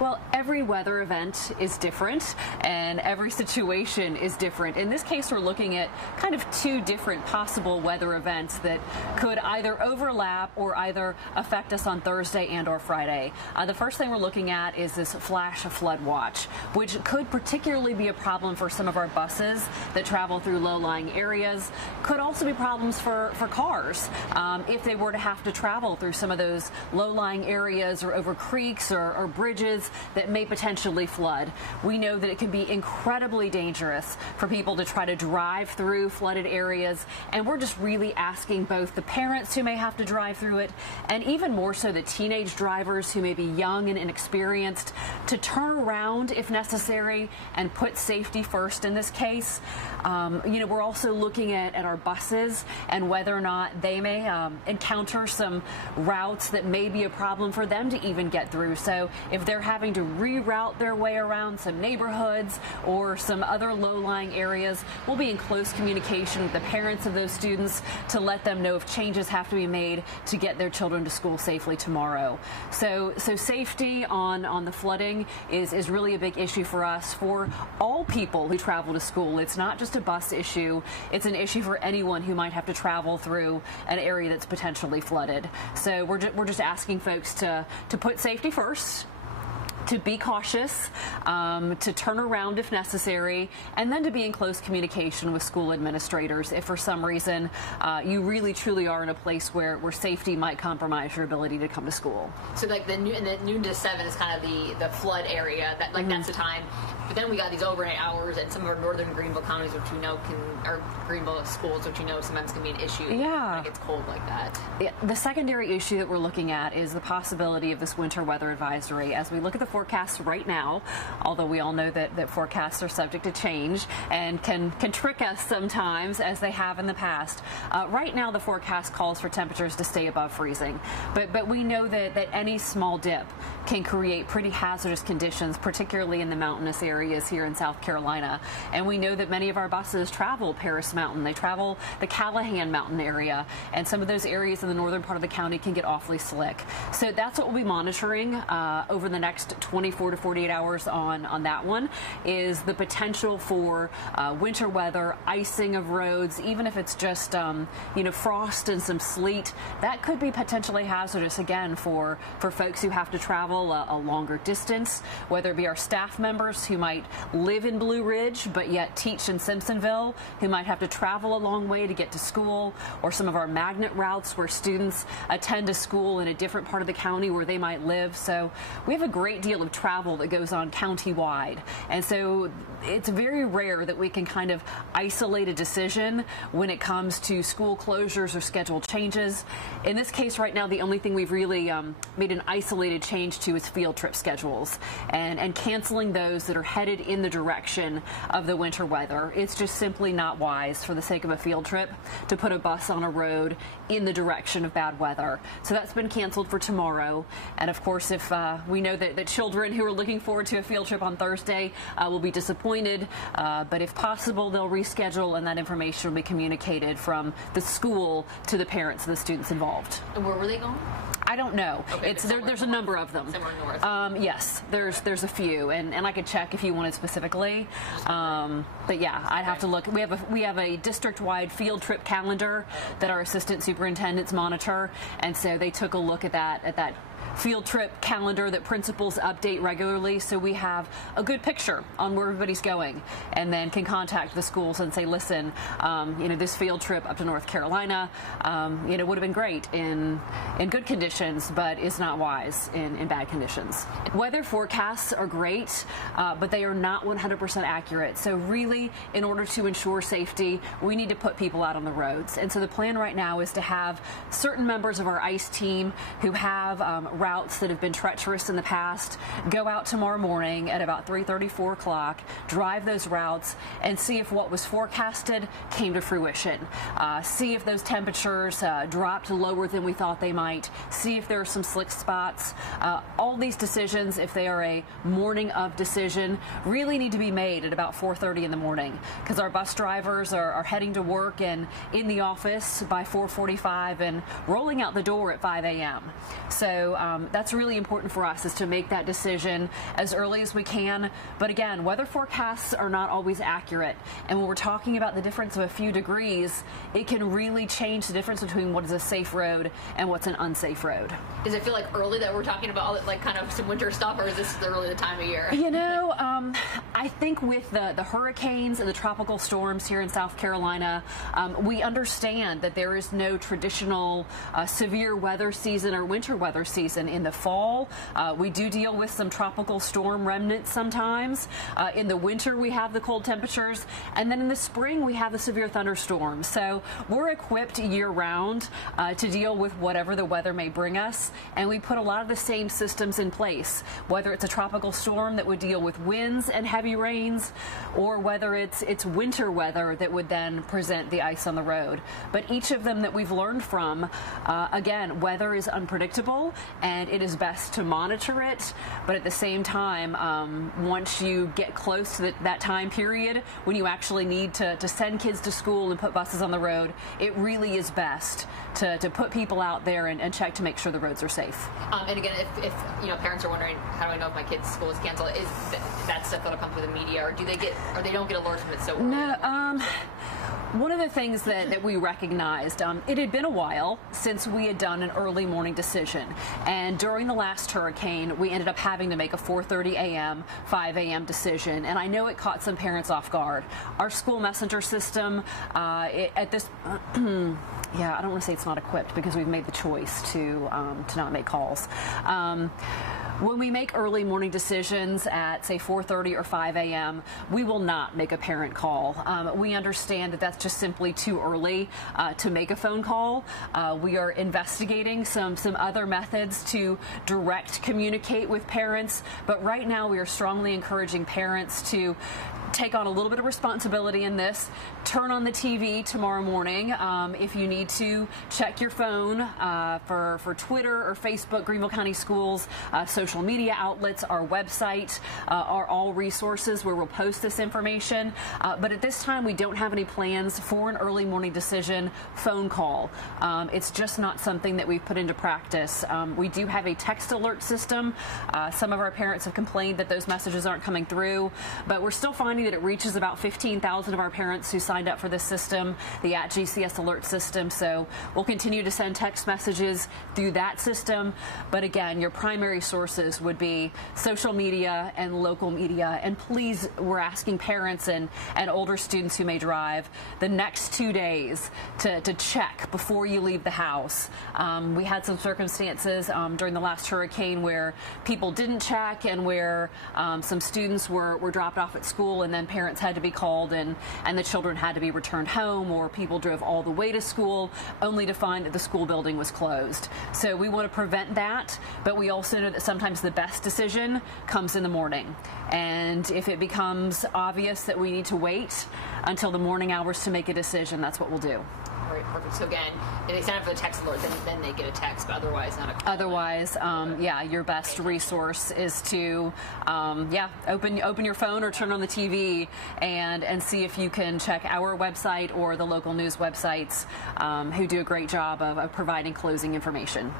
Well, every weather event is different and every situation is different. In this case, we're looking at kind of two different possible weather events that could either overlap or either affect us on Thursday and or Friday. The first thing we're looking at is this flash flood watch, which could particularly be a problem for some of our buses that travel through low-lying areas. Could also be problems for cars if they were to have to travel through some of those low-lying areas or over creeks or bridges that may potentially flood. We know that it can be incredibly dangerous for people to try to drive through flooded areas, and we're just really asking both the parents who may have to drive through it and even more so the teenage drivers who may be young and inexperienced to turn around if necessary and put safety first in this case. We're also looking at our buses and whether or not they may encounter some routes that may be a problem for them to even get through. So if they're having to reroute their way around some neighborhoods or some other low-lying areas, we'll be in close communication with the parents of those students to let them know if changes have to be made to get their children to school safely tomorrow. So safety on the flooding is really a big issue for us, for all people who travel to school. It's not just a bus issue, it's an issue for anyone who might have to travel through an area that's potentially flooded. So we're just asking folks to put safety first, to be cautious, to turn around if necessary, and then to be in close communication with school administrators if for some reason you really truly are in a place where safety might compromise your ability to come to school. So like the noon to 7 is kind of the flood area, that's the time. But then we got these overnight hours and some of our northern Greenville counties, which we know or Greenville schools, which sometimes can be an issue when it gets cold like that. Yeah, the secondary issue that we're looking at is the possibility of this winter weather advisory. As we look at the forecasts right now, although we all know that forecasts are subject to change and can trick us sometimes, as they have in the past. Right now the forecast calls for temperatures to stay above freezing, but we know that any small dip can create pretty hazardous conditions, particularly in the mountainous areas here in South Carolina. And we know that many of our buses travel Paris Mountain, they travel the Callahan Mountain area, and some of those areas in the northern part of the county can get awfully slick. So that's what we'll be monitoring over the next 24 to 48 hours on that one, is the potential for winter weather, icing of roads, even if it's just frost and some sleet. That could be potentially hazardous again for folks who have to travel a longer distance, whether it be our staff members who might live in Blue Ridge but yet teach in Simpsonville, who might have to travel a long way to get to school, or some of our magnet routes where students attend a school in a different part of the county where they might live. So we have a great deal of travel that goes on county-wide, and so it's very rare that we can kind of isolate a decision when it comes to school closures or schedule changes. In this case right now, the only thing we've really made an isolated change to is field trip schedules and canceling those that are headed in the direction of the winter weather. It's just simply not wise for the sake of a field trip to put a bus on a road in the direction of bad weather. So that's been canceled for tomorrow. And of course, if we know that children who are looking forward to a field trip on Thursday will be disappointed, but if possible, they'll reschedule, and that information will be communicated from the school to the parents of the students involved. And where were they going? I don't know. Okay, there's a number of them. Somewhere north. Yes, there's a few, and I could check if you wanted specifically. But yeah, I'd have to look. We have a district-wide field trip calendar that our assistant superintendents monitor, and so they took a look at that field trip calendar that principals update regularly, so we have a good picture on where everybody's going, and then can contact the schools and say, listen, this field trip up to North Carolina, would have been great in good conditions, but is not wise in bad conditions. Weather forecasts are great, but they are not 100% accurate. So really, in order to ensure safety, we need to put people out on the roads. And so the plan right now is to have certain members of our ICE team who have routes that have been treacherous in the past go out tomorrow morning at about 3:30, 4 o'clock, drive those routes, and see if what was forecasted came to fruition. See if those temperatures dropped lower than we thought they might. See if there are some slick spots. All these decisions, if they are a morning of decision, really need to be made at about 4:30 in the morning, because our bus drivers are heading to work and in the office by 4:45 and rolling out the door at 5 a.m. So that's really important for us, is to make that decision as early as we can. But again, weather forecasts are not always accurate. And when we're talking about the difference of a few degrees, it can really change the difference between what is a safe road and what's an unsafe road. Does it feel like early that we're talking about all that, like kind of some winter stuff, or is this really the time of year? You know, I think with the hurricanes and the tropical storms here in South Carolina, we understand that there is no traditional severe weather season or winter weather season. In the fall, we do deal with some tropical storm remnants sometimes. In the winter, we have the cold temperatures, and then in the spring, we have the severe thunderstorms. So we're equipped year-round to deal with whatever the weather may bring us, and we put a lot of the same systems in place, whether it's a tropical storm that would deal with winds and heavy rains, or whether it's winter weather that would then present the ice on the road. But each of them that we've learned from, again, weather is unpredictable, and it is best to monitor it. But at the same time, once you get close to that time period when you actually need to send kids to school and put buses on the road, it really is best to put people out there and check to make sure the roads are safe. And again, if parents are wondering, how do I know if my kid's school is canceled, is that stuff that'll come through the media, or they don't get alerts from it so early? No. One of the things that we recognized, it had been a while since we had done an early morning decision, and during the last hurricane, we ended up having to make a 4:30 a.m., 5 a.m. decision, and I know it caught some parents off guard. Our school messenger system, at this, yeah, I don't want to say it's not equipped, because we've made the choice to not make calls. When we make early morning decisions at, say, 4:30 or 5 a.m., we will not make a parent call. We understand that that's just simply too early to make a phone call. We are investigating some other methods to direct communicate with parents, but right now we are strongly encouraging parents to take on a little bit of responsibility in this. Turn on the TV tomorrow morning. If you need to, check your phone for Twitter or Facebook. Greenville County Schools social media outlets, our website are all resources where we'll post this information. But at this time, we don't have any plans for an early morning decision phone call. It's just not something that we've put into practice. We do have a text alert system. Some of our parents have complained that those messages aren't coming through, but we're still finding that it reaches about 15,000 of our parents who signed up for this system, the @GCS alert system. So we'll continue to send text messages through that system. But again, your primary sources would be social media and local media. And please, we're asking parents and older students who may drive the next 2 days to check before you leave the house. We had some circumstances during the last hurricane where people didn't check, and where some students were dropped off at school, and then parents had to be called, and the children had to be returned home, or people drove all the way to school only to find that the school building was closed. So we want to prevent that, but we also know that sometimes the best decision comes in the morning. And if it becomes obvious that we need to wait until the morning hours to make a decision, that's what we'll do. All right, perfect. So again, if they sign up for the text alert, then they get a text, but otherwise not a call. Otherwise, yeah, your best resource is to, open your phone or turn on the TV and see if you can check our website or the local news websites who do a great job of providing closing information.